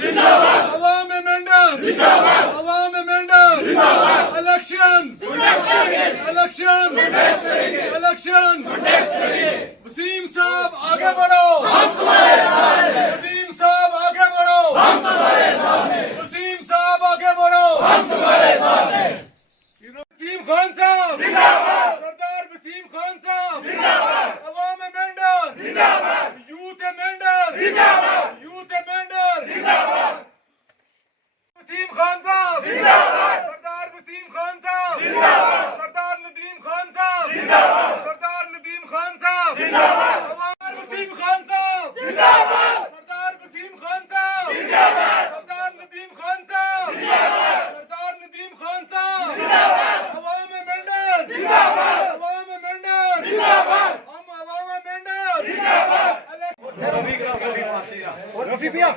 जिंदाबाद, अवाम मेंढर जिंदाबाद, अवाम मेंढर जिंदाबाद, इलेक्शन इलेक्शन इलेक्शन, वसीम साहब आगे बढ़ो, हम तुम्हारे साथ हैं, वसीम साहब आगे बढ़ो, हम तुम्हारे साथ हैं, वसीम साहब आगे बढ़ो, हम तुम्हारे साथ हैं। वसीम खान साहब जिंदाबाद, सरदार वसीम खान साहब जिंदाबाद, अवाम मेंढर जिंदाबाद, यूथ मेंढर जिंदाबाद, यूथ मेंढर जिंदाबाद, वसीम खान साहब जिंदाबाद, सरदार वसीम खान साहब जिंदाबाद, सरदार नदीम खान साहब जिंदाबाद, सरदार नदीम खान साहब जिंदाबाद, सरदार वसीम खान साहब जिंदाबाद, सरदार वसीम खान साहब जिंदाबाद, सरदार नदीम खान साहब जिंदाबाद, सरदार नदीम खान साहब जिंदाबाद, अवाम मेंढर जिंदाबाद, अवाम मेंढर जिंदाबाद, हम अवाम मेंढर जिंदाबाद। रफी भैया